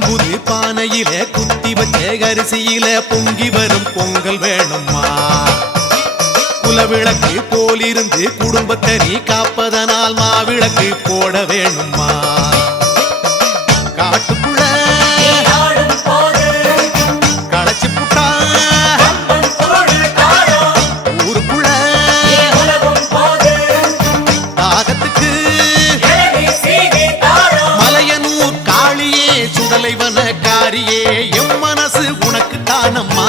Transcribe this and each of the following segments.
புத்தம்புது பானையில குத்தி வச்ச அரிசியில பொங்கி வரும் பொங்கல் வேணுமா? குலவிளக்கு போலிருந்து குடும்பத்தை நீ காப்பதனால் மாவிளக்கு போட வேணுமா? காட்டுக்குள்ள களைச்சு புட்டா ஊருக்குள்ள தாகத்துக்கு மலையனூர் காளியே சுடலைவன காரியே எம் மனசு உனக்கு தானம்மா.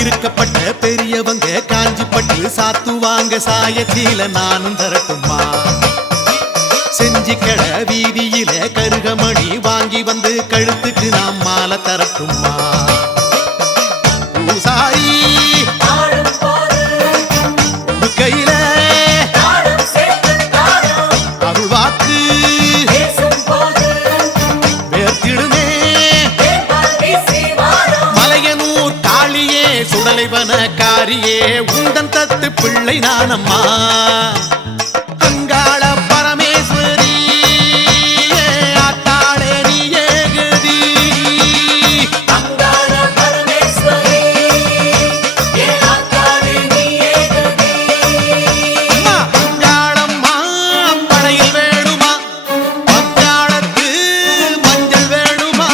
இருக்கப்பட்ட பெரியவங்க காஞ்சிப்பட்டு சாத்துவாங்க சாயத்தில நானும் தரட்டுமா? செஞ்சிக்கட வீதியில கருகமணி வாங்கி வந்து கழுத்துக்கு நாம் மாலை தரட்டுமா? பூசாரி கையில அருள்வாக்கு வேர்த்திடுமே மலையனூர் காளியே சுடலைவன காரியே உந்தன் தத்து பிள்ளை நானம்மா. அங்காள பரமேஸ்வரி ஆத்தாளே நீ ஏகதி. அங்காளம்மா படையில் வேணுமா? அங்காளத்து மஞ்சள் வேணுமா?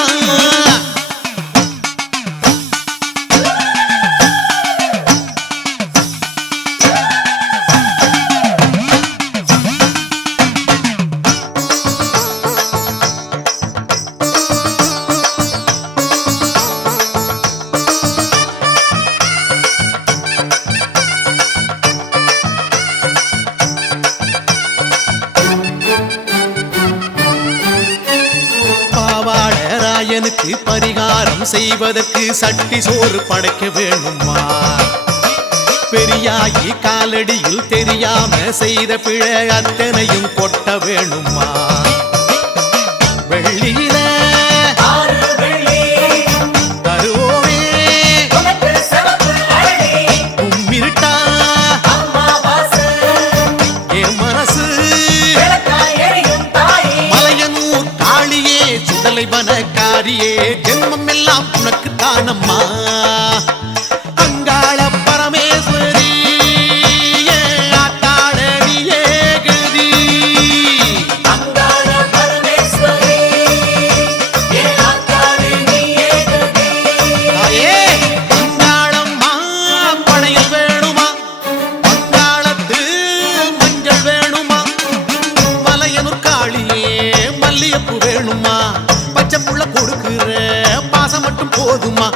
எனக்கு பரிகாரம் செய்வதற்கு சட்டி சோறு படைக்க வேணுமா? பெரியாயி காலடியில் தெரியாம செய்த பிழை அத்தனையும் கொட்ட வேணுமா? வெள்ளியில தருவோமே கும்மிருட்டா என் மனசு மலையனூர் காளியே சுடலைவன காரியே ஜென்மம் எல்லாம் உனக்கு தானம்மா. அங்காள பரமேஸ்வரி ஆத்தாளே நீ ஏகதி. தாயே அங்காளம்மா படையில் வேணுமா? அங்காளத்து மஞ்சள் வேணுமா? மலையனூர் காளியே மல்லியப்பூ வேணுமா? பச்சை புள்ள கொடுக்கிற பாசம் மட்டும் போதுமா?